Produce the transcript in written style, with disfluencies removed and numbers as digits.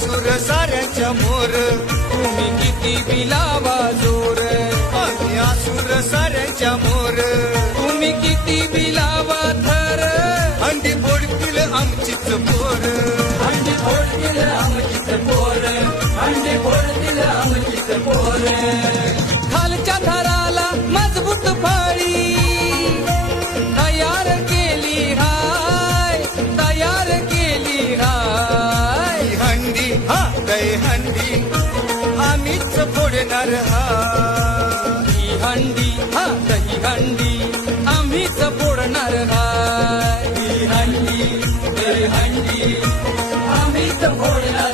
आसुर साऱ्यांच्या मोर, तुम्ही किती बिलावा जोर, आम्ही आसुर साऱ्यांच्या मोर. तुम्ही किती बिलावा थर, हंडी फोडतील आमचीच पोर, हंडी फोडतील आमचीच पोर, हंडी फोडतील आमचीच पोर. खालच्या थराला मजबूत फळी तयार केली हाय, तयार केली हाय. ही हंडी हा दही हंडी आम्हीच फोडणार हाय. ही हंडी हा दही हंडी आम्हीच फोडणार हाय. ही हंडी दही हंडी आम्हीच फोडणार